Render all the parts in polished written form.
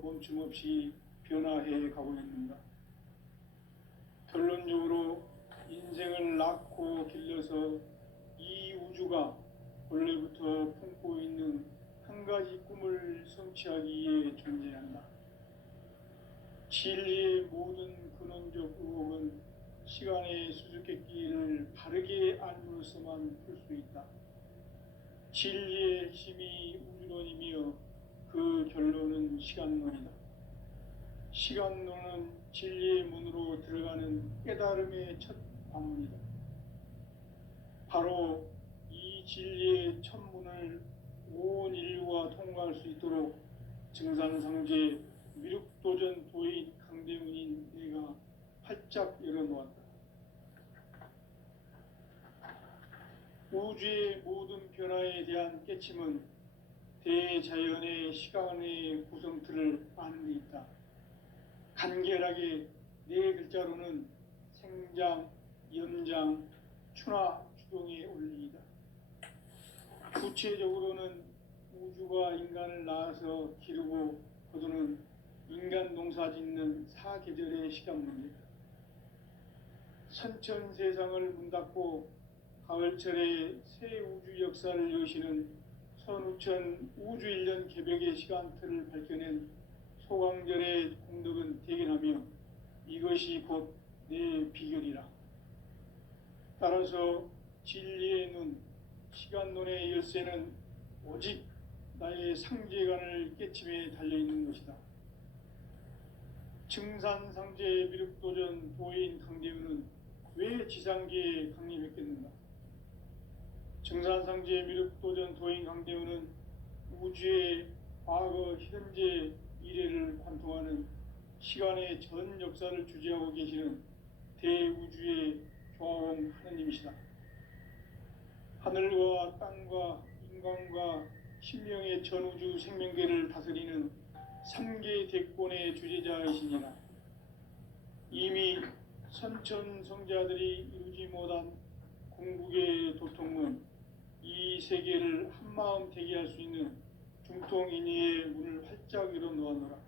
멈춤 없이 변화해 가고 있는가? 결론적으로 인생을 낳고 길러서 이 우주가 원래부터 품고 있는 한 가지 꿈을 성취하기 위해 존재한다. 진리의 모든 근원적 의혹은 시간의 수수께끼를 바르게 알므로서만 풀 수 있다. 진리의 핵심이 우주론이며 그 결론은 시간론이다. 시간론은 진리의 문으로 들어가는 깨달음의 첫 방문이다. 바로 이 진리의 첫 문을 온 인류가 통과할 수 있도록 증산상제 미륵도전 도인 강대문인 내가 활짝 열어놓았다. 우주의 모든 변화에 대한 깨침은 대자연의 시간의 구성틀을 아는 데 있다. 간결하게 네 글자로는 생장, 연장, 추나 추동의 원리이다. 구체적으로는 우주가 인간을 낳아서 기르고 거두는 인간 농사 짓는 사계절의 시간 문제다. 선천 세상을 문 닫고 가을철에 새 우주 역사를 여시는 선우천 우주 1년 개벽의 시간틀을 밝혀낸 소강절의 공덕은 대견하며 이것이 곧 내 비결이라. 따라서 진리의 눈, 시간론의 열쇠는 오직 나의 상제관을 깨침에 달려있는 것이다. 증산상제 미륵도전 도인 강대우는 왜 지상계에 강림했겠는가? 증산상제 미륵도전 도인 강대우는 우주의 과거, 현재, 미래를 관통하는 시간의 전 역사를 주재하고 계시는 대우주의 조화원 하느님이시다. 하늘과 땅과 인간과 신명의 전우주 생명계를 다스리는 3계 대권의 주재자이시니라. 이미 선천성자들이 이루지 못한 궁극의 도통은 이 세계를 한마음 되게 할 수 있는 중통인의의 문을 활짝 열어놓았노라.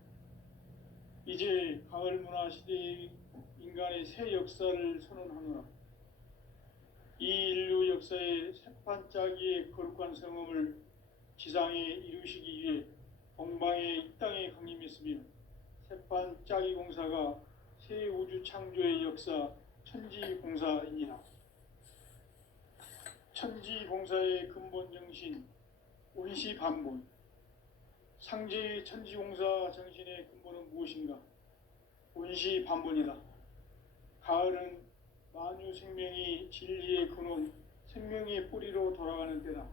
이제 가을 문화 시대의 인간의 새 역사를 선언하노라. 이 인류 역사의 새판짜기의 거룩한 성음을 지상에 이루시기 위해 동방의 이 땅에 강림했으며 새판짜기 공사가 새 우주 창조의 역사 천지공사이니라. 천지공사의 근본 정신 온시반본. 상제의 천지공사 정신의 근본은 무엇인가? 온시반본이다. 가을은 만유 생명이 진리의 근원, 생명의 뿌리로 돌아가는 때다.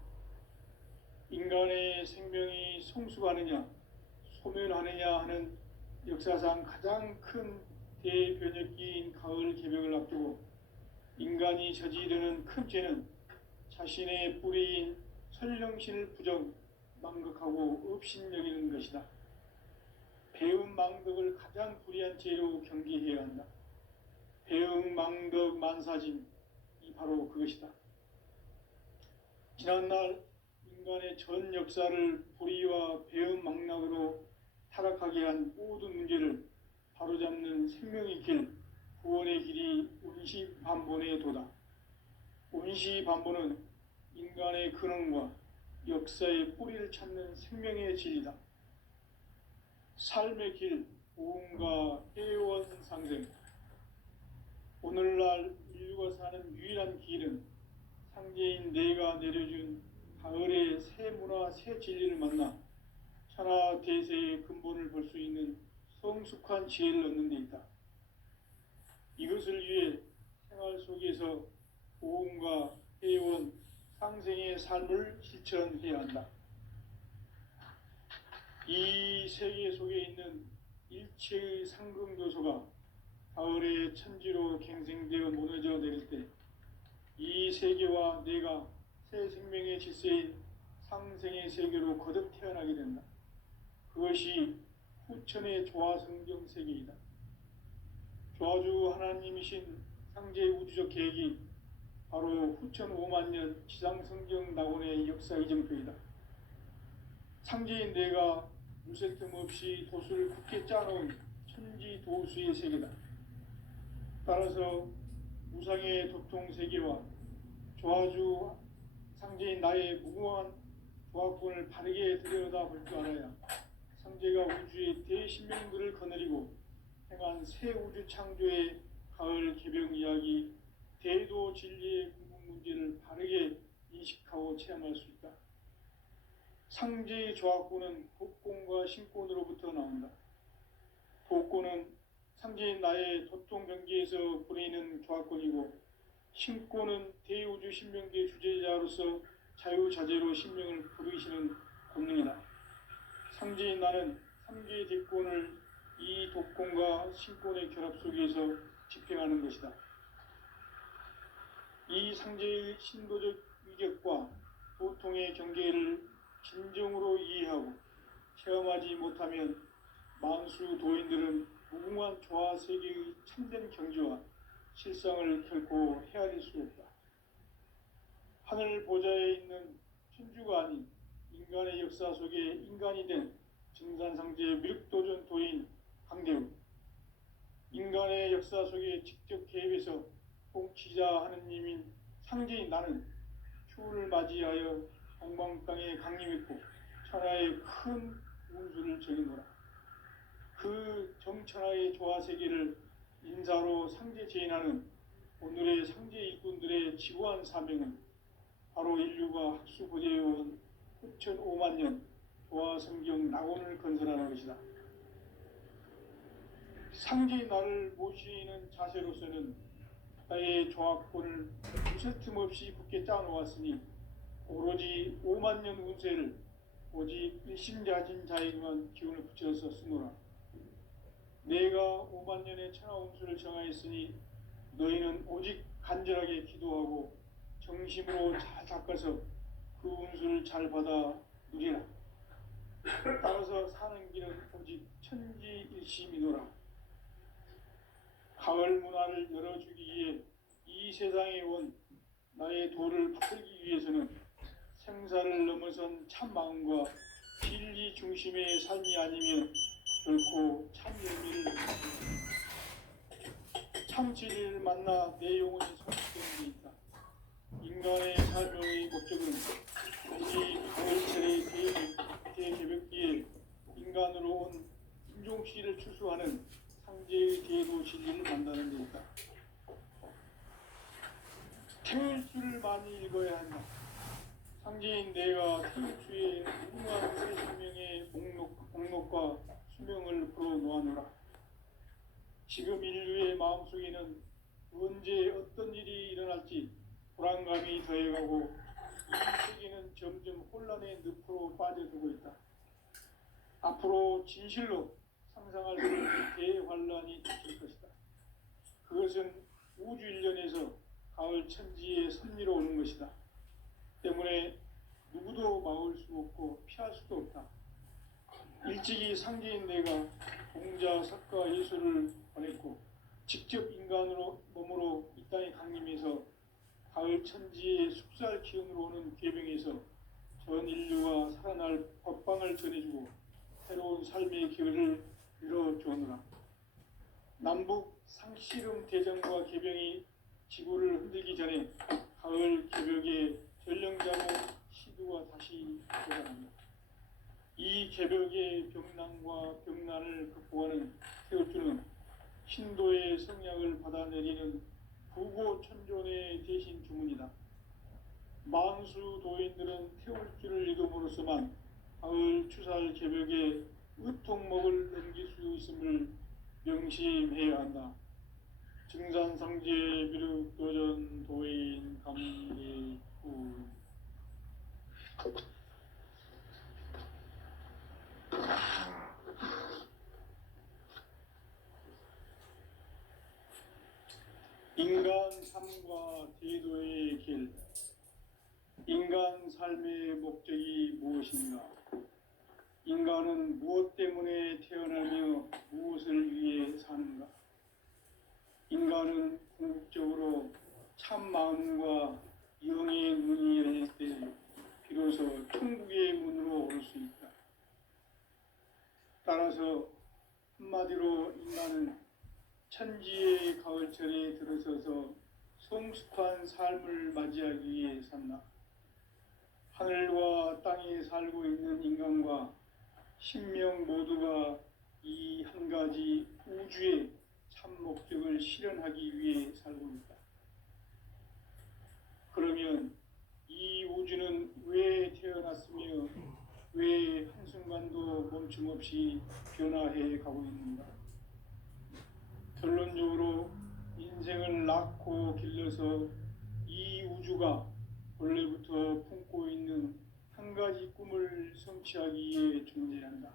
인간의 생명이 성숙하느냐, 소멸하느냐 하는 역사상 가장 큰 대변혁기인 가을 개벽을 앞두고 인간이 저지르는 큰 죄는 자신의 뿌리인 설령신을 부정, 망극하고 업신여기는 것이다. 배움 망덕을 가장 불의한 죄로 경계해야 한다. 배움 망덕 만사진, 이 바로 그것이다. 지난날 인간의 전 역사를 불의와 배움 망락으로 타락하게 한 모든 문제를 바로잡는 생명의 길, 구원의 길이 온시반본의 도다. 온시반본은 인간의 근원과 역사의 뿌리를 찾는 생명의 진리다. 삶의 길, 보험과 해원상생. 오늘날 인류가 사는 유일한 길은 상제인 내가 내려준 가을의 새 문화, 새 진리를 만나 천하 대세의 근본을 볼 수 있는 성숙한 지혜를 얻는 데 있다. 이것을 위해 생활 속에서 보험과 해원, 상생의 삶을 실천해야 한다. 이 세계 속에 있는 일체의 상승교소가 가을의 천지로 갱생되어 무너져 내릴 때 이 세계와 내가 새 생명의 질서인 상생의 세계로 거듭 태어나게 된다. 그것이 후천의 조화성경 세계이다. 조화주 하나님이신 상제의 우주적 계획이 바로 후천 5만 년 지상성경 낙원의 역사 이정표이다. 상제인 내가 무색 틈 없이 도수를 굳게 짜놓은 천지도수의 세계다. 따라서 우상의 도통 세계와 조화주 상제인 나의 무궁한 조합권을 바르게 들여다볼 줄 알아야 상제가 우주의 대신명들을 거느리고 행한 새 우주 창조의 가을 개병 이야기, 대도 진리의 궁극 문제를 바르게 인식하고 체험할 수 있다. 상제의 조합권은 복권과 신권으로부터 나온다. 복권은 상제인 나의 도통 경계에서 보내는 조합권이고, 신권은 대우주 신명계 주제자로서 자유자재로 신명을 부르시는 권능이다. 상제인 나는 3개의 대권을 이 독권과 신권의 결합 속에서 집행하는 것이다. 이 상제의 신도적 위격과 도통의 경계를 진정으로 이해하고 체험하지 못하면 만수 도인들은 무궁한 조화 세계의 참된 경지와 실상을 결코 헤아릴 수 없다. 하늘 보좌에 있는 천주가 아닌 인간의 역사 속에 인간이 된 증산상제의 미륵도전 도인 강대우, 인간의 역사 속에 직접 개입해서 통치자 하느님인 상제인 나는 추운을 맞이하여 동방 땅에 강림했고 천하의 큰 운수를 정해노라. 그 정천하의 조화세계를 인사로 상제 제인하는 오늘의 상제 일꾼들의 지구한 사명은 바로 인류가 학수고대해온 9,500만 년 조화성경 낙원을 건설하는 것이다. 상제의 나를 모시는 자세로서는 나의 조합권을 무색 틈 없이 굳게 짜놓았으니 오로지 5만 년 운세를 오직 일심자진 자에게만 기운을 붙여서 쓰노라. 내가 5만 년의 천하 운수를 정하였으니 너희는 오직 간절하게 기도하고 정심으로 잘 닦아서 그 운수를 잘 받아 누리라. 따라서 사는 길은 오직 천지일심이노라. 가을 문화를 열어주기 위해 이 세상에 온 나의 도를 받들기 위해서는 생사를 넘어선 참 마음과 진리 중심의 삶이 아니면 결코 참 의미를 참 진리를 만나 내 영혼이 성취되는 데 있다. 인간의 삶의 목적은 이 가을철의 대개벽기에 인간으로 온 인종씨를 추수하는 상제의 대도 진리를 만나는 데 있다. 태울주를 많이 읽어야 한다. 상제인 내가 태울주의 무궁한 새 생명의 목록과 수명을 풀어놓아노라. 지금 인류의 마음속에는 언제 어떤 일이 일어날지 불안감이 더해가고 이 세계는 점점 혼란의 늪으로 빠져들고 있다. 앞으로 진실로 상상할 수 없는 대환란이 닥칠 것이다. 그것은 우주 일련에서 가을 천지의 섭리로 오는 것이다. 때문에 누구도 막을 수 없고 피할 수도 없다. 일찍이 상제인 내가 공자, 석가, 예수를 보냈고 직접 인간으로 몸으로 이 땅에 강림해서 가을 천지의 숙살 기운으로 오는 계병에서 전 인류가 살아날 법방을 전해주고 새로운 삶의 기회를 열어주오노라. 남북 상씨름 대전과 계병이 지구를 흔들기 전에 가을 개벽의 전령자로 시두가 다시 도달합니다. 이 개벽의 병난과 병난을 극복하는 태울주는 신도의 성약을 받아내리는 부고천존의 대신 주문이다. 만수 도인들은 태울주를 읽음으로써만 가을 추살 개벽의 의통목을 넘길 수 있음을 명심해야 한다. 증산상제 미륵도전 도인 감리후. 인간 삶과 대도의 길. 인간 삶의 목적이 무엇인가? 인간은 무엇 때문에 태어나며 무엇을 위해 사는가? 인간은 궁극적으로 참 마음과 영의 눈이 열릴 때 비로소 천국의 문으로 올 수 있다. 따라서 한마디로 인간은 천지의 가을철에 들어서서 성숙한 삶을 맞이하기 위해 산다. 하늘과 땅에 살고 있는 인간과 신명 모두가 이 한 가지 우주의 참 목적을 실현하기 위해 살고 있다. 그러면 이 우주는 왜 태어났으며 왜 한순간도 멈춤 없이 변화해 가고 있는가? 결론적으로 인생을 낳고 길러서 이 우주가 원래부터 품고 있는 한 가지 꿈을 성취하기 위해 존재한다.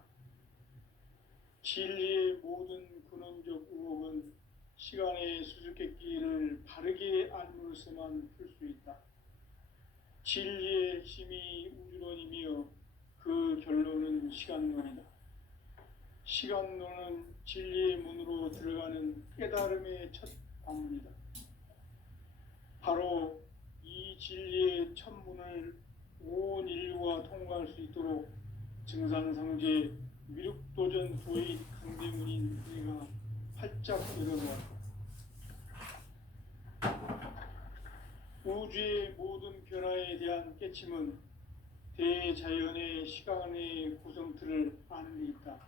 진리의 모든 근원적 의혹은 시간의 수수께끼를 바르게 알므로서만 풀 수 있다. 진리의 핵심이 우주론이며 그 결론은 시간론이다. 시간론은 진리의 문으로 들어가는 깨달음의 첫 방문이다. 바로 이 진리의 첫 문을 온 인류가 통과할 수 있도록 증산상제 미륵도전 도의 강대문인 내가 활짝 열어놓았다. 우주의 모든 변화에 대한 깨침은 대자연의 시간의 구성틀을 아는 데 있다.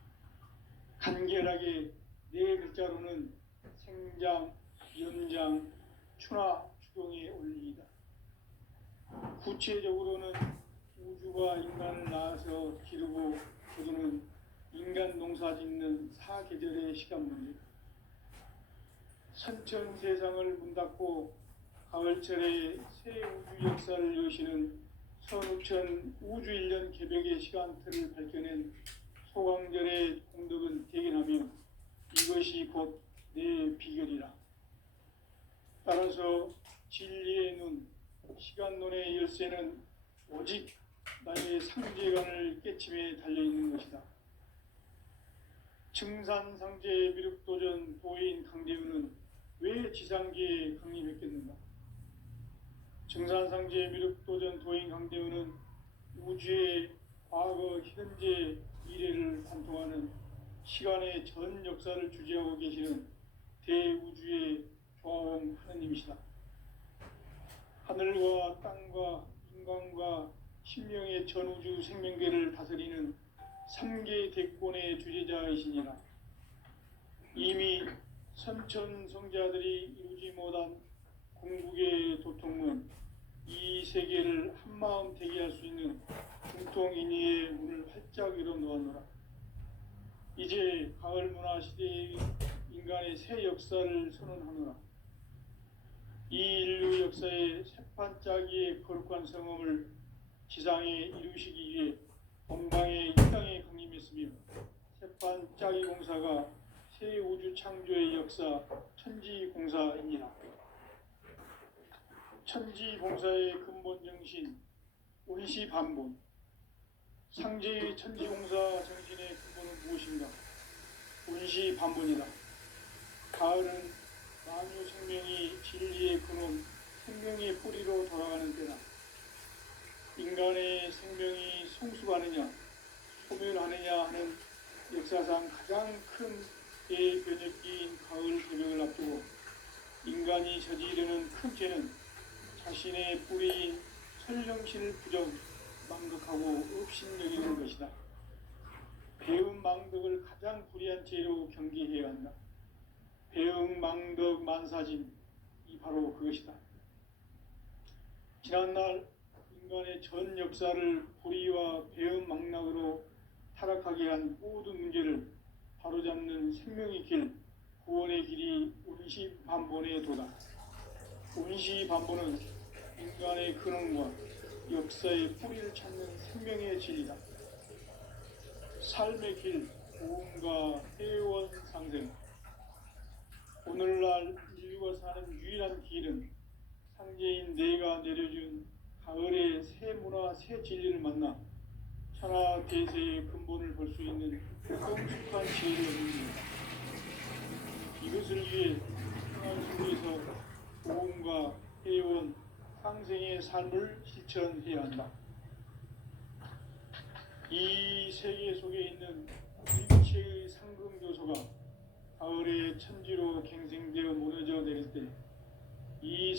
간결하게 네 글자로는 생장, 연장, 추나 추동의 원리이다. 구체적으로는 우주가 인간을 낳아서 기르고 거두는 인간 농사 짓는 사계절의 시간 문제다. 선천 세상을 문 닫고 가을철에 새 우주 역사를 여시는 선우천 우주 1년 개벽의 시간틀을 밝혀낸 소강절의 공덕은 대견하며 이것이 곧 내 비결이라. 따라서 진리의 눈, 시간론의 열쇠는 오직 나의 상제관을 깨침에 달려있는 것이다. 증산상제 미륵도전 도인 강재훈은 왜 지상계에 강림했겠는가? 증산상제 미륵도전 도인 강재훈은 우주의 과거, 현재, 미래를 관통하는 시간의 전 역사를 주재하고 계시는 대우주의 조화원 하느님이시다. 하늘과 땅과 인간과 신명의 전우주 생명계를 다스리는 3개 대권의 주재자이시니라. 이미 선천성자들이 이루지 못한 궁극의 도통문, 이 세계를 한마음 대기할 수 있는 중통인의의 문을 활짝 열어놓았노라. 이제 가을 문화 시대의 인간의 새 역사를 선언하노라. 이 인류 역사의 새판짜기의 거룩한 성험을 지상에 이루시기 위해 동방의 이 땅에 강림했으며 새판짜기 공사가 새 우주 창조의 역사 천지공사이니라. 천지공사의 근본 정신 운시반본. 상제의 천지공사 정신의 근본은 무엇인가? 운시반본이다. 가을은 만유 생명이 진리의 근원, 생명의 뿌리로 돌아가는 때다. 인간의 생명이 성숙하느냐, 소멸하느냐 하는 역사상 가장 큰 대변혁기인 가을 개벽을 앞두고 인간이 저지르는 큰 죄는 자신의 뿌리인 설령신을 부정, 망덕하고 업신여기는 것이다. 배움 망덕을 가장 불의한 죄로 경계해야 한다. 배움 망덕 만사진, 이 바로 그것이다. 지난날 인간의 전 역사를 불의와 배움 망락으로 타락하게 한 모든 문제를 바로잡는 생명의 길, 구원의 길이 운시반본의 도다. 운시반본은 인간의 근원과 역사의 뿌리를 찾는 생명의 진리다. 삶의 길, 고음과 회원 상생. 오늘날 인류가 사는 유일한 길은 상제인 내가 내려준 가을의 새 문화, 새 진리를 만나 천하 대세의 근본을 볼 수 있는 성숙한 지혜를 얻습니다. 이것을 위해 평안 속에서 고음과 회원, 상생의 삶을 실천해야 한다. 이 세계 속에 있는 일체의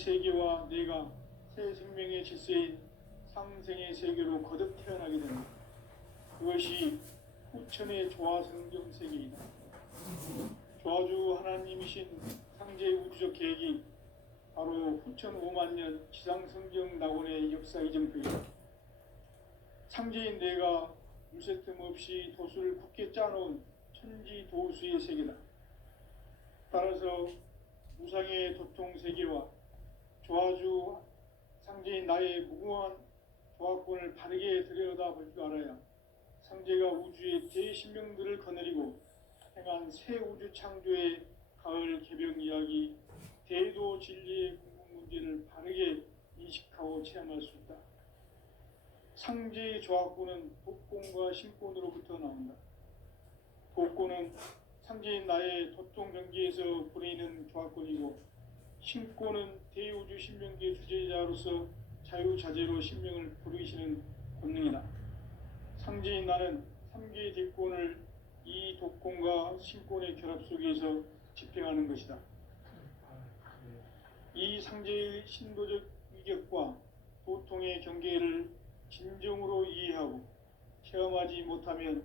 세계와 내가 새 생명의 질서인 상생의 세계로 거듭 태어나게 된다. 그것이 후천의 조화성경 세계이다. 조화주 하나님이신 상제 우주적 계획이 바로 후천 5만 년 지상성경 낙원의 역사 이정표이다. 상제인 내가 물새틈 없이 도수를 굳게 짜놓은 천지 도수의 세계다. 따라서 무상의 도통 세계와 조화주 상제인 나의 무궁한 조화권을 바르게 들여다볼 줄 알아야 상제가 우주의 대신명들을 거느리고 행한 새 우주 창조의 가을 개병 이야기, 대도 진리의 궁극 문제를 바르게 인식하고 체험할 수 있다. 상제의 조화권은 독권과 신권으로부터 나온다. 독권은 상제인 나의 도통 경계에서 보내는 조화권이고, 신권은 대우주 신명기의 주제자로서 자유자재로 신명을 부르시는 권능이다. 상제인 나는 3개의 대권을 이 독권과 신권의 결합 속에서 집행하는 것이다. 이 상제의 신도적 위격과 도통의 경계를 진정으로 이해하고 체험하지 못하면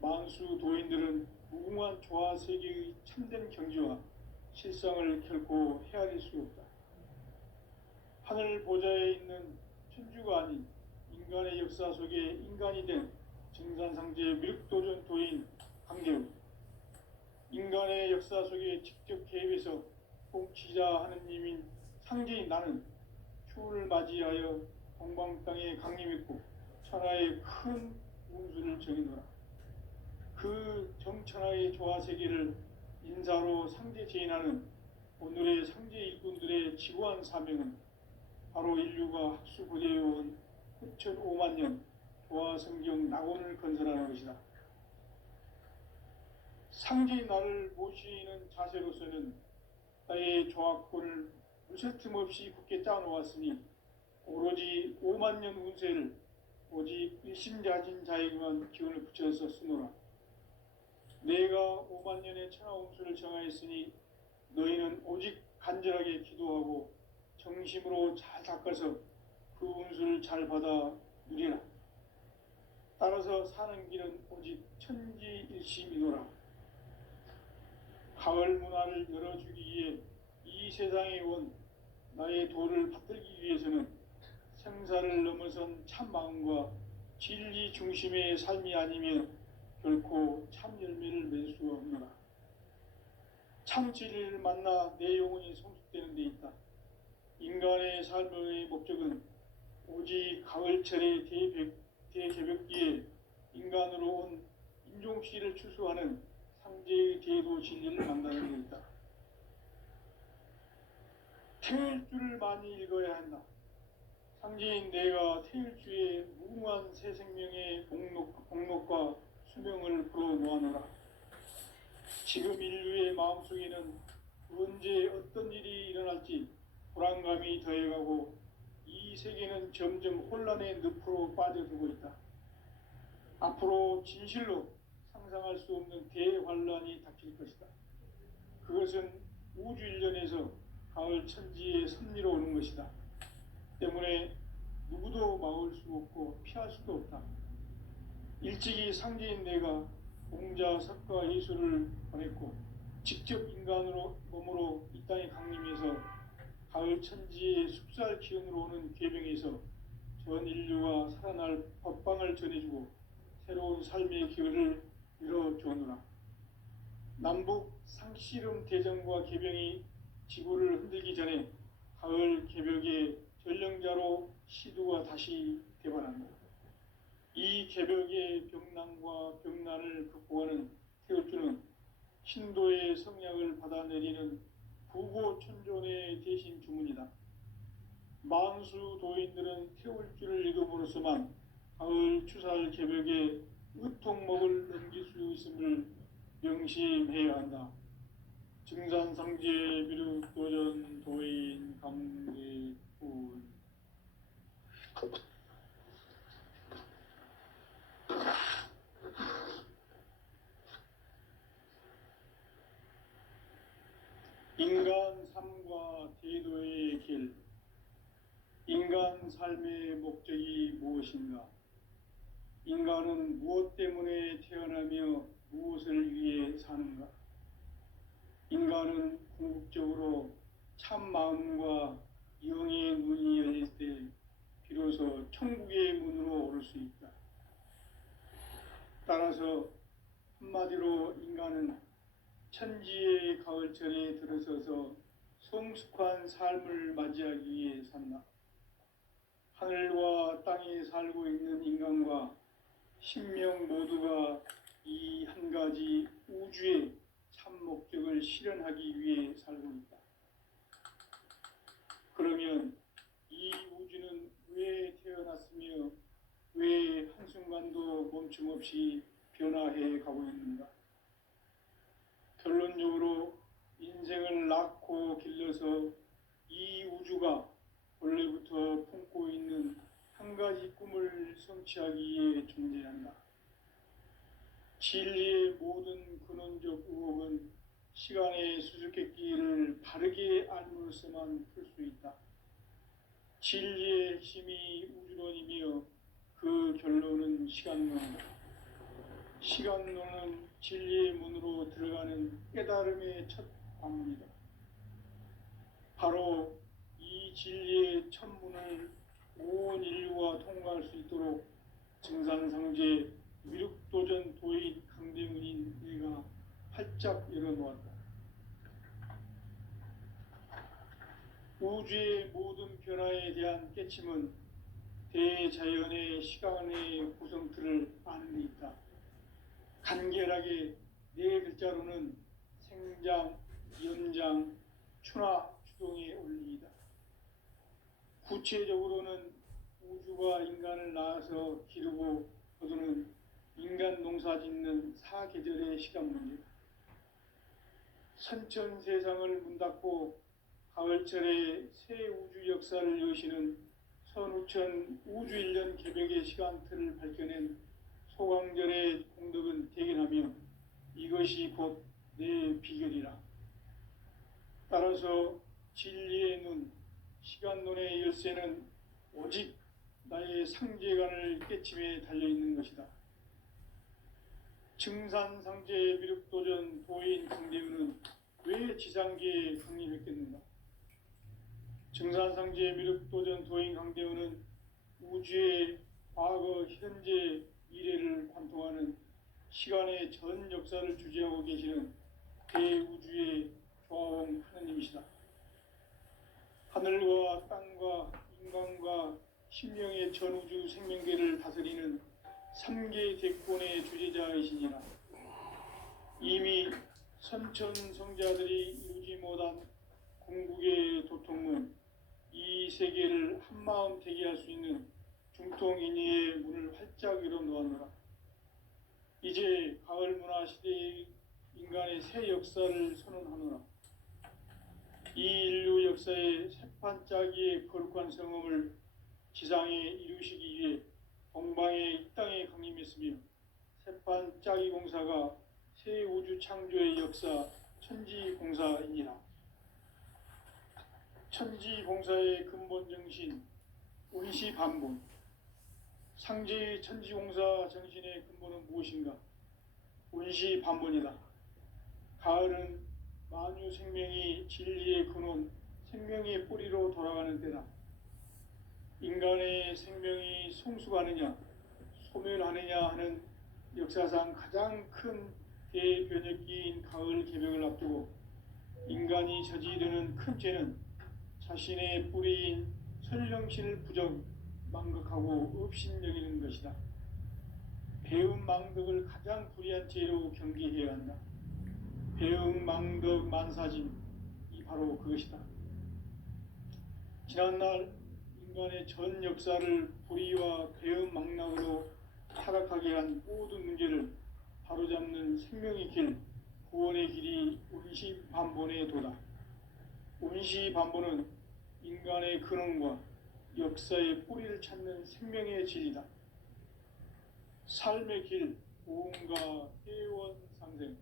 만수 도인들은 무궁한 조화 세계의 참된 경지와 실상을 결코 헤아릴 수 없다. 하늘 보좌에 있는 천주가 아닌 인간의 역사 속에 인간이 된 증산상제의 밀도전 도인 강대우, 인간의 역사 속에 직접 개입해서 통치자 하느님인 상제인 나는 추운을 맞이하여 동방 땅에 강림했고 천하의 큰 운수를 정해놓아. 그 정천하의 조화 세계를 인사로 상제 제인하는 오늘의 상제 일꾼들의 지구한 사명은 바로 인류가 학수고대해온 후천 5만 년 조화 성경 낙원을 건설하는 것이다. 상제인 나를 모시는 자세로서는 나의 조화권을 무쇠틈 없이 굳게 짜놓았으니 오로지 5만 년 운세를 오직 일심자진 자에게만 기운을 붙여서 쓰노라. 내가 5만 년의 천하 운수를 정하였으니 너희는 오직 간절하게 기도하고 정심으로 잘 닦아서 그 운수를 잘 받아 누리라. 따라서 사는 길은 오직 천지일심이노라. 가을 문화를 열어주기 위해 이 세상에 온 나의 도를 받들기 위해서는 생사를 넘어선 참 마음과 진리 중심의 삶이 아니면 결코 참 열매를 맺을 수가 없노라. 참 진리를 만나 내 영혼이 성숙되는 데 있다. 인간의 삶의 목적은 오직 가을철의 대개벽기에 인간으로 온 인종씨를 추수하는 상제의 대도 진리를 만나는 데 있다. 태일주를 많이 읽어야 한다. 상제인 내가 태일주의 무궁한 새 생명의 공록과 수명을 불어놓아노라. 지금 인류의 마음속에는 언제 어떤 일이 일어날지 불안감이 더해가고 이 세계는 점점 혼란의 늪으로 빠져들고 있다. 앞으로 진실로 상상할 수 없는 대환란이 닥칠 것이다. 그것은 우주 일련에서 가을 천지의 섭리로 오는 것이다. 때문에 누구도 막을 수 없고 피할 수도 없다. 일찍이 상제인 내가 공자, 석가, 예수를 보냈고 직접 인간으로 몸으로 이 땅에 강림해서 가을 천지의 숙살 기운으로 오는 괴병에서 전 인류가 살아날 법방을 전해주고 새로운 삶의 기회를 열어주노라. 남북 상씨름 대전과 개병이 지구를 흔들기 전에 가을 개벽의 전령자로 시두가 다시 대발한다. 이 개벽의 병난과 병난을 극복하는 태울주는 신도의 성약을 받아내리는 부고천존의 대신 주문이다. 만수 도인들은 태울주를 읽음으로써만 가을 추살 개벽의 의통목을 넘길 수 있음을 명심해야 한다. 증산상제 미륵도전 도인 강대훈. 인간 삶과 태도의 길. 인간 삶의 목적이 무엇인가? 인간은 무엇 때문에 태어나며 무엇을 위해 사는가? 인간은 궁극적으로 참 마음과 영의 문이 열릴 때 비로소 천국의 문으로 오를 수 있다. 따라서 한마디로 인간은 천지의 가을철에 들어서서 성숙한 삶을 맞이하기 위해 산다. 하늘과 땅에 살고 있는 인간과 신명 모두가 이 한 가지 우주의 참 목적을 실현하기 위해 살고 있다. 그러면 이 우주는 왜 태어났으며 왜 한순간도 멈춤 없이 변화해 가고 있는가? 결론적으로 인생을 낳고 길러서 이 우주가 원래부터 품고 있는 한 가지 꿈을 성취하기 위해 존재한다. 진리의 모든 근원적 의혹은 시간의 수수께끼를 바르게 알므로써만 풀 수 있다. 진리의 핵심이 우주론이며 그 결론은 시간론이다. 시간론은 진리의 문으로 들어가는 깨달음의 첫 관문이다. 바로 이 진리의 첫 문을 온 인류가 통과할 수 있도록 증산상제 미륵도전 도인 강대문인 내가 활짝 열어놓았다. 우주의 모든 변화에 대한 깨침은 대자연의 시간의 구성틀을 아는 데 있다. 간결하게 네 글자로는 생장, 연장, 추나 추동의 원리이다. 구체적으로는 우주가 인간을 낳아서 기르고 거두는 인간 농사 짓는 사계절의 시간 문제다. 선천 세상을 문 닫고 가을철에 새 우주 역사를 여시는 선우천 우주 1년 개벽의 시간틀을 밝혀낸 소강절의 공덕은 대견하며 이것이 곧 내 비결이라. 따라서 진리의 눈, 시간론의 열쇠는 오직 나의 상제관을 깨침에 달려있는 것이다. 증산상제 미륵도전 도인 강대우는 왜 지상계에 강림했겠는가? 증산상제 미륵도전 도인 강대우는 우주의 과거, 현재, 미래를 관통하는 시간의 전 역사를 주재하고 계시는 대우주의 조화원 하나님이시다. 하늘과 땅과 인간과 신명의 전우주 생명계를 다스리는 3개 대권의 주재자이시니라. 이미 선천성자들이 이루지 못한 궁극의 도통은 이 세계를 한마음 되게 할 수 있는 중통인의의 문을 활짝 열어놓았노라. 이제 가을 문화 시대의 인간의 새 역사를 선언하노라. 이 인류 역사의 새판짜기의 거룩한 성험을 지상에 이루시기 위해 동방의 이 땅에 강림했으며 새판짜기 공사가 새 우주 창조의 역사 천지공사이니라. 천지공사의 근본 정신 운시반본. 상제의 천지공사 정신의 근본은 무엇인가? 운시반본이다. 가을은 만유 생명이 진리의 근원, 생명의 뿌리로 돌아가는 때다. 인간의 생명이 성숙하느냐, 소멸하느냐 하는 역사상 가장 큰 대변혁기인 가을 개벽을 앞두고 인간이 저지르는 큰 죄는 자신의 뿌리인 설령신을 부정, 망극하고 업신여기는 것이다. 배움 망덕을 가장 불의한 죄로 경계해야 한다. 배움 망덕 만사진, 이 바로 그것이다. 지난날 인간의 전 역사를 불의와 배움 망락으로 타락하게 한 모든 문제를 바로잡는 생명의 길, 구원의 길이 운시반본의 도다. 운시반본은 인간의 근원과 역사의 뿌리를 찾는 생명의 진리다. 삶의 길, 보험과 회원 상생.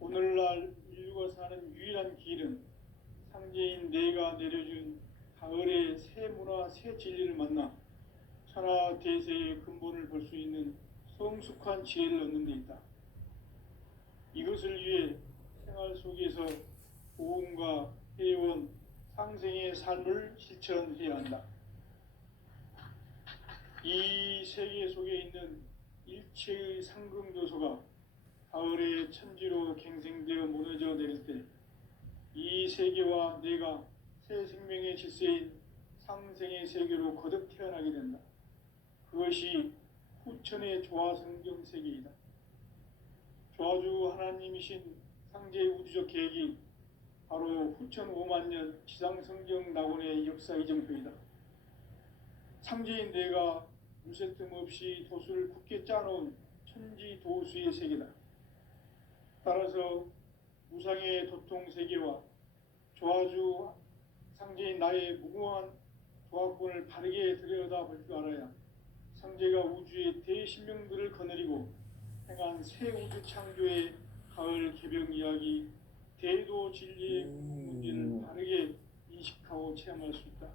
오늘날 인류가 사는 유일한 길은 상제인 내가 내려준 가을의 새 문화 새 진리를 만나 천하 대세의 근본을 볼 수 있는 성숙한 지혜를 얻는 데 있다. 이것을 위해 생활 속에서 고음과 회원, 상생의 삶을 실천해야 한다. 이 세계 속에 있는 일체의 상금요소가 가을의 천지로 갱생되어 무너져 내릴 때 이 세계와 내가 새 생명의 질서인 상생의 세계로 거듭 태어나게 된다. 그것이 후천의 조화성경 세계이다. 조화주 하나님이신 상제의 우주적 계획이 바로 후천 5만 년 지상성경 낙원의 역사 이정표이다. 상제인 내가 물새틈 없이 도수를 굳게 짜놓은 천지 도수의 세계다. 따라서 무상의 도통 세계와 조화주 상제인 나의 무궁한 조화권을 바르게 들여다볼 줄 알아야 상제가 우주의 대신명들을 거느리고 행한 새 우주 창조의 가을 개벽 이야기, 대도 진리의 문제를 바르게 인식하고 체험할 수 있다.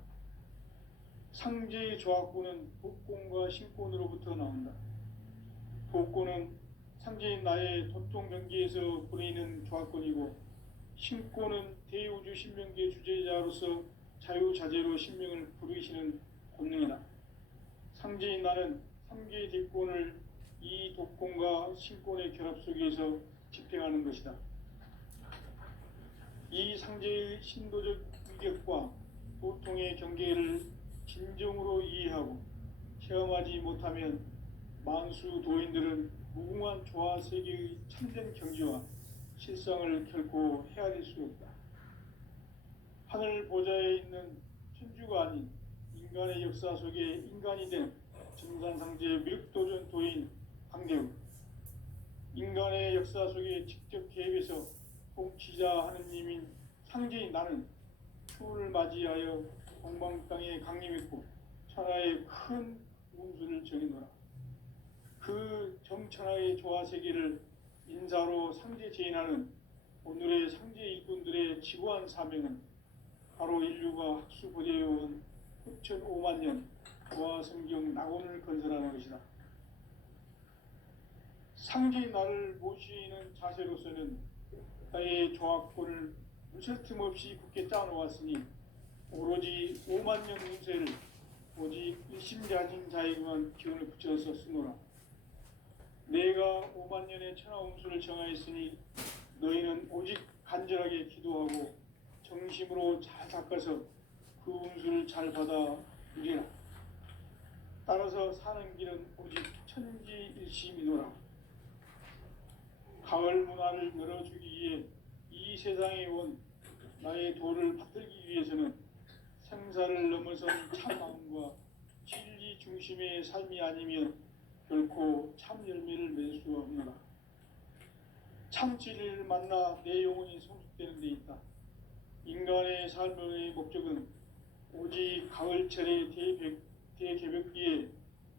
상제의 조화권은 복권과 신권으로부터 나온다. 복권은 상제인 나의 도통 경계에서 보내는 조화권이고, 신권은 대우주 신명기의 주제자로서 자유자재로 신명을 부르시는 권능이다. 상제인 나는 3개의 대권을 이 독권과 신권의 결합 속에서 집행하는 것이다. 이 상제의 신도적 위격과 도통의 경계를 진정으로 이해하고 체험하지 못하면 만수 도인들은 무궁한 조화 세계의 참된 경지와 실상을 결코 헤아릴 수 없다. 하늘 보좌에 있는 천주가 아닌 인간의 역사 속에 인간이 된 증산상제의 미륵도전 도인 강대우, 인간의 역사 속에 직접 개입해서 통치자 하느님인 상제인 나는 추운을 맞이하여 동방 땅에 강림했고 천하의 큰 운수를 정해노라. 그 정천하의 조화 세계를 인사로 상제 제인하는 오늘의 상제 일꾼들의 지구한 사명은 바로 인류가 학수고대해온 후천 5만 년 조화 성경 낙원을 건설하는 것이다. 상제인 나를 모시는 자세로서는 나의 조화권을 물새틈 없이 굳게 짜놓았으니 오로지 5만 년 운세를 오직 일심자진 자에게만 기운을 붙여서 쓰노라. 내가 5만 년의 천하 운수를 정하였으니 너희는 오직 간절하게 기도하고 정심으로 잘 닦아서 그 운수를 잘 받아 누리라. 따라서 사는 길은 오직 천지일심이노라. 가을 문화를 열어주기 위해 이 세상에 온 나의 도를 받들기 위해서는 생사를 넘어선 참마음과 진리 중심의 삶이 아니면 결코 참 열매를 맺을 수 없노라. 참 진리를 만나 내 영혼이 성숙되는 데 있다. 인간의 삶의 목적은 오직 가을철의 대개벽기에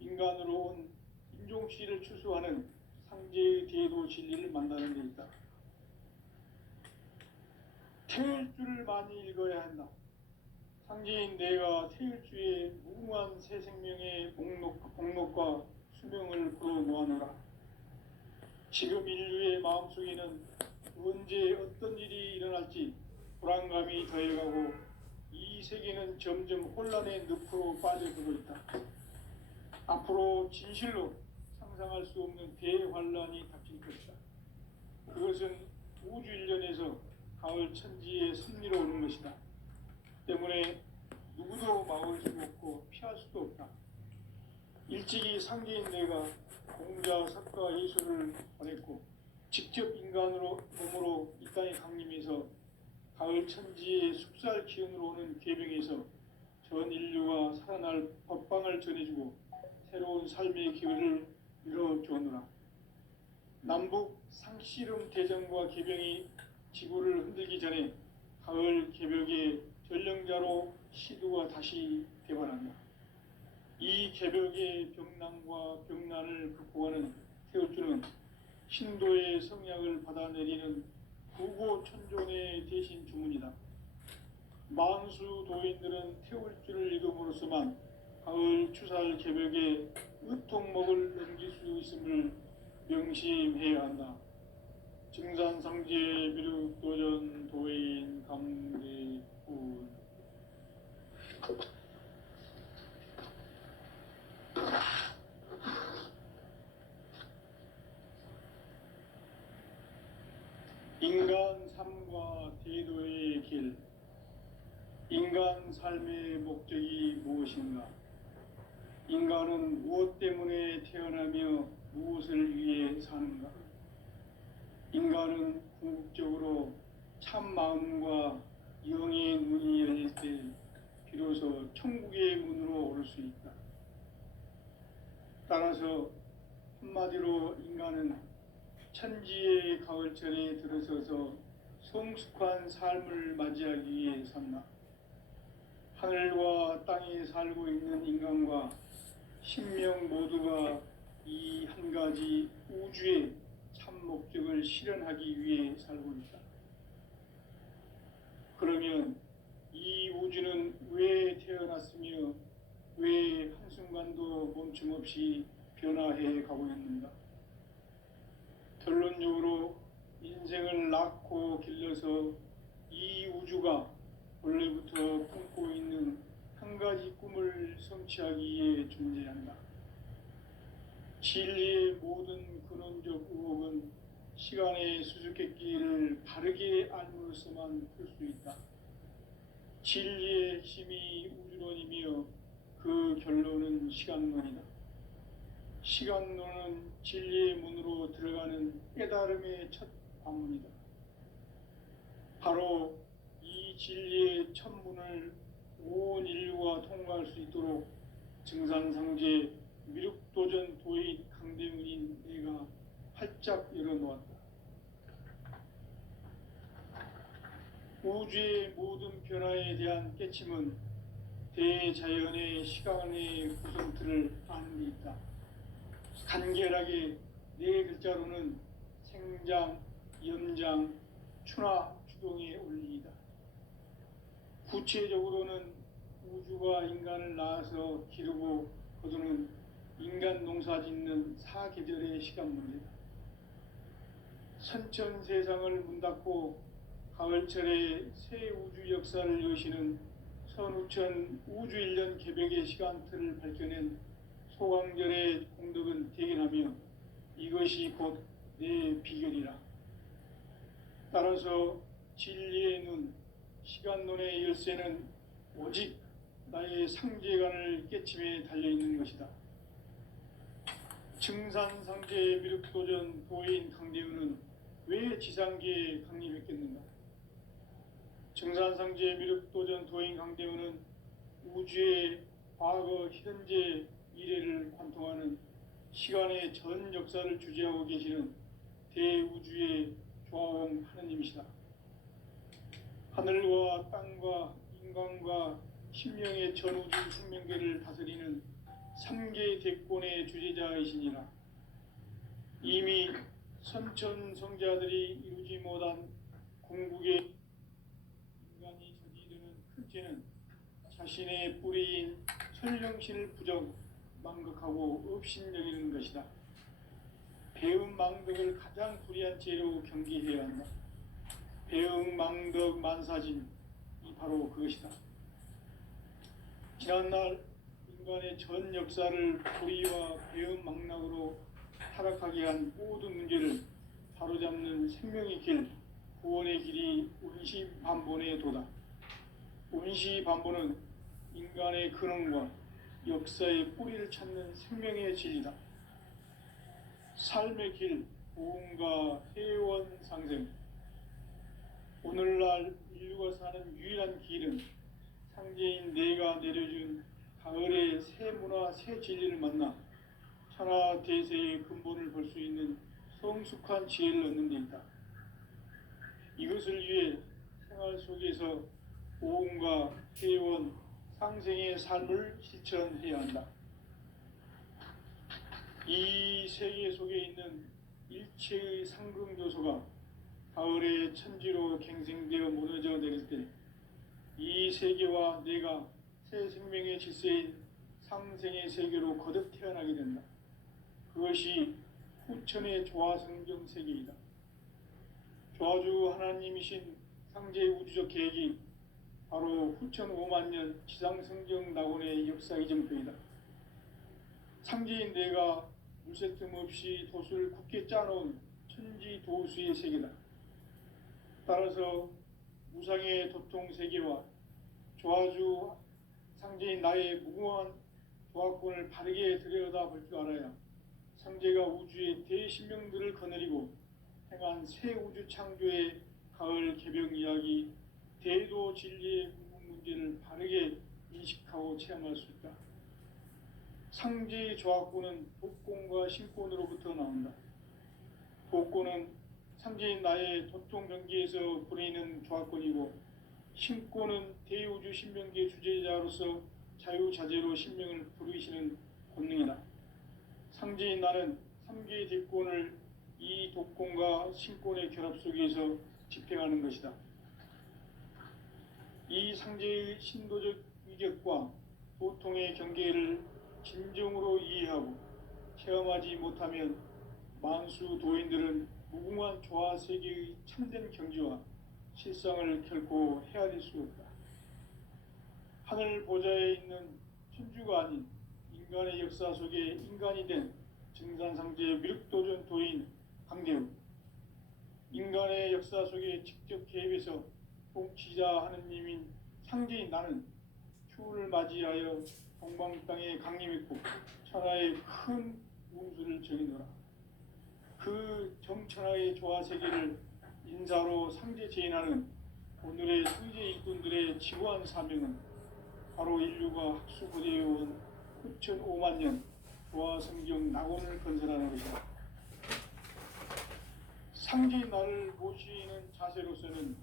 인간으로 온 인종씨를 추수하는 상제의 대도 진리를 만나는 데 있다. 태일주를 많이 읽어야 한다. 상제인 내가 태일주의 무궁한 새 생명의 목록과 수명을 불어모아노라. 지금 인류의 마음속에는 언제 어떤 일이 일어날지 불안감이 더해가고 이 세계는 점점 혼란의 늪으로 빠져들고 있다. 앞으로 진실로 상상할 수 없는 대환란이 닥칠 것이다. 그것은 우주 일련에서 가을 천지의 섭리로 오는 것이다. 때문에 누구도 막을 수 없고 피할 수도 없다. 일찍이 상제인 내가 공자, 석가, 예수를 보냈고 직접 인간으로 몸으로 이 땅에 강림해서 가을 천지의 숙살 기운으로 오는 계병에서 전 인류가 살아날 법방을 전해주고 새로운 삶의 기회를 열어주었노라. 남북 상씨름 대전과 계병이 지구를 흔들기 전에 가을 개벽의 전령자로 시두가 다시 개발한다. 이 개벽의 병난과 병난을 극복하는 태우주는 신도의 성약을 받아내리는 구고천존의 대신 주문이다. 만수 도인들은 태울 줄을 읽음으로써만 가을 추살 개벽에 의통목을 넘길 수 있음을 명심해야 한다. 증산상제 미륵도전 도인 강대훈. 인간 삶과 대도의 길. 인간 삶의 목적이 무엇인가? 인간은 무엇 때문에 태어나며 무엇을 위해 사는가? 인간은 궁극적으로 참 마음과 영의 문이 열릴 때 비로소 천국의 문으로 오를 수 있다. 따라서 한마디로 인간은 천지의 가을철에 들어서서 성숙한 삶을 맞이하기 위해 산다. 하늘과 땅에 살고 있는 인간과 신명 모두가 이 한 가지 우주의 참 목적을 실현하기 위해 살고 있다. 그러면 이 우주는 왜 태어났으며 왜 한순간도 멈춤없이 변화해 가고 있는가? 결론적으로 인생을 낳고 길러서 이 우주가 원래부터 품고 있는 한 가지 꿈을 성취하기 위해 존재한다. 진리의 모든 근원적 의혹은 시간의 수수께끼를 바르게 알므로써만 풀 수 있다. 진리의 핵심이 우주론이며 그 결론은 시간론이다. 시간론은 진리의 문으로 들어가는 깨달음의 첫 관문이다. 바로 이 진리의 첫 문을 온 인류가 통과할 수 있도록 증산상제 미륵도전 도인 강대훈인 내가 활짝 열어놓았다. 우주의 모든 변화에 대한 깨침은 대자연의 시간의 구성틀을 아는 데 있다. 간결하게 네 글자로는 생장, 염장, 추나, 추동의 원리이다. 구체적으로는 우주가 인간을 낳아서 기르고 거두는 인간 농사 짓는 사계절의 시간 문제다. 선천 세상을 문 닫고 가을철에 새 우주 역사를 여시는 선우천 우주 1년 개벽의 시간틀을 밝혀낸 소강절의 공덕은 대견하며 이것이 곧 내 비결이라. 따라서 진리의 눈, 시간론의 열쇠는 오직 나의 상제관을 깨침에 달려있는 것이다. 증산상제 미륵도전 도인 강대훈은 왜 지상계에 강림했겠는가? 증산상제 미륵도전 도인 강대훈은 우주의 과거, 현재, 미래를 관통하는 시간의 전 역사를 주재하고 계시는 대우주의 조화원 하느님이시다. 하늘과 땅과 인간과 신명의 전우주 숙명계를 다스리는 3개 대권의 주재자이시니라. 이미 선천 성자들이 이루지 못한 궁극의 인간이 저지르는 큰 죄는 자신의 뿌리인 천령신을 부정, 망극하고 업신여기는 것이다. 배음 망덕을 가장 불의한 죄로 경계해야 한다. 배음 망덕 만사진이 바로 그것이다. 지난날 인간의 전 역사를 불의와 배음 망락으로 타락하게 한 모든 문제를 바로잡는 생명의 길, 구원의 길이 운시반본의 도다. 운시반본은 인간의 근원과 역사의 뿌리를 찾는 생명의 진리다. 삶의 길, 보험과 회원 상생. 오늘날 인류가 사는 유일한 길은 상제인 내가 내려준 가을의 새 문화, 새 진리를 만나 천하 대세의 근본을 볼 수 있는 성숙한 지혜를 얻는 데 있다. 이것을 위해 생활 속에서 보험과 회원, 상생의 삶을 실천해야 한다. 이 세계 속에 있는 일체의 상승 요소가 가을의 천지로 갱생되어 무너져 내릴 때 이 세계와 내가 새 생명의 질서인 상생의 세계로 거듭 태어나게 된다. 그것이 후천의 조화성경 세계이다. 조화주 하나님이신 상제의 우주적 계획이 바로 후천 5만 년 지상성경 낙원의 역사 이정표이다. 상제인 내가 물새 틈 없이 도수를 굳게 짜놓은 천지 도수의 세계다. 따라서 무상의 도통 세계와 조화주 상제인 나의 무궁한 조화권을 바르게 들여다볼 줄 알아야 상제가 우주의 대신명들을 거느리고 행한 새 우주 창조의 가을 개벽 이야기, 대도 진리의 궁극 문제를 바르게 인식하고 체험할 수 있다. 상제의 조화권은 복권과 신권으로부터 나온다. 복권은 상제인 나의 도통 경계에서 부리는 조화권이고, 신권은 대우주 신명기의 주제자로서 자유자재로 신명을 부르시는 권능이다. 상제인 나는 3개의 대권을 이 독권과 신권의 결합 속에서 집행하는 것이다. 이 상제의 신도적 위격과 도통의 경계를 진정으로 이해하고 체험하지 못하면 만수 도인들은 무궁한 조화 세계의 참된 경지와 실상을 결코 헤아릴 수 없다. 하늘 보좌에 있는 천주가 아닌 인간의 역사 속에 인간이 된 증산상제의 미륵도전 도인 강대우, 인간의 역사 속에 직접 개입해서 통치자 하느님인 상제인 나는 추후를 맞이하여 동방 땅에 강림했고 천하의 큰 운수를 정해놓으라. 그 정천하의 조화 세계를 인사로 상제 제인하는 오늘의 상제 일꾼들의 지구한 사명은 바로 인류가 학수고대해온 후천 5만 년 조화 성경 낙원을 건설하는 것이다. 상제인 나를 모시는 자세로서는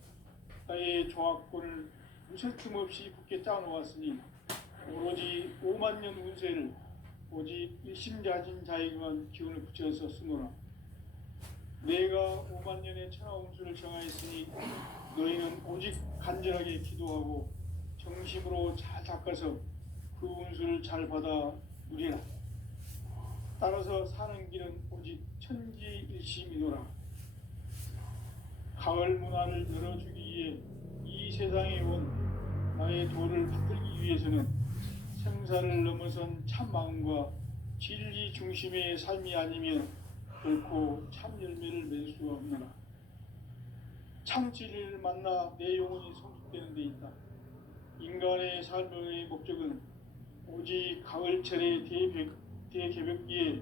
나의 조화권을 무설틈 없이 굳게 짜놓았으니 오로지 5만 년 운세를 오직 일심자진 자에게만 기운을 붙여서 쓰노라. 내가 5만 년의 천하 운수를 정하였으니 너희는 오직 간절하게 기도하고 정심으로 잘 닦아서 그 운수를 잘 받아 누리라. 따라서 사는 길은 오직 천지일심이노라. 가을 문화를 열어주기 위해 이 세상에 온 나의 도를 받들기 위해서는 생사를 넘어선 참 마음과 진리 중심의 삶이 아니면 결코 참 열매를 맺을 수가 없노라. 참 진리를 만나 내 영혼이 성숙되는 데 있다. 인간의 삶의 목적은 오직 가을철의 대개벽기에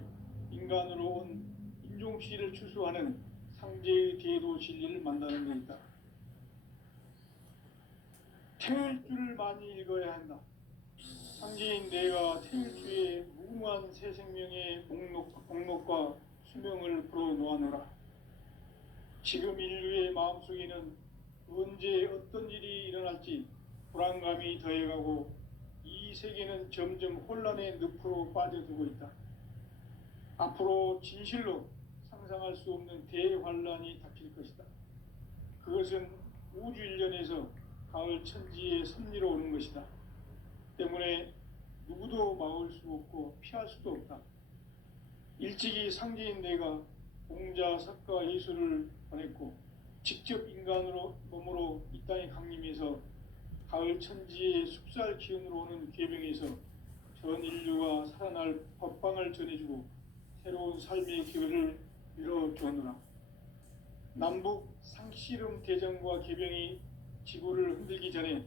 인간으로 온 인종시를 추수하는 상제의 대도 진리를 만나는 데 있다. 태울 줄을 많이 읽어야 한다. 상제인 내가 태울 주의 무궁한 새 생명의 목록과 수명을 불어놓아노라. 지금 인류의 마음속에는 언제 어떤 일이 일어날지 불안감이 더해가고 이 세계는 점점 혼란의 늪으로 빠져들고 있다. 앞으로 진실로 상상할 수 없는 대환란이 닥칠 것이다. 그것은 우주 일련에서 가을 천지의 섭리로 오는 것이다. 때문에 누구도 막을 수 없고 피할 수도 없다. 일찍이 상제인 내가 공자, 석가, 예수를 보냈고 직접 인간으로 몸으로 이 땅에 강림해서 가을 천지의 숙살 기운으로 오는 계명에서 전 인류가 살아날 법방을 전해주고 새로운 삶의 기회를 열어주었노라. 남북 상씨름 대전과 개병이 지구를 흔들기 전에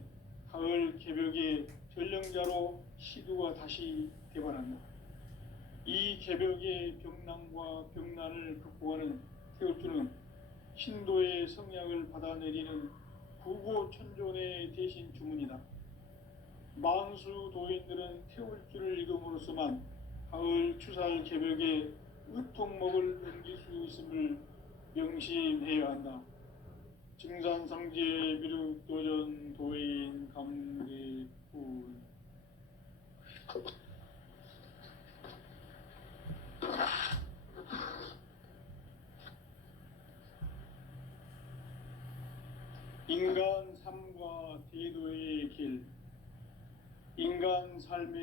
가을 개벽의 전령자로 시두가 다시 대발한다. 이 개벽의 병난과 병난을 극복하는 태울주는 신도의 성약을 받아내리는 구고천존의 대신 주문이다. 만수 도인들은 태울주를 읽음으로써만 가을 추살 개벽의 의통목을 넘길 수 있음을 명심해야 한다. 증산상제 미륵도전 도인 감리꾼 인간 삶과 대도의 길, 인간 삶의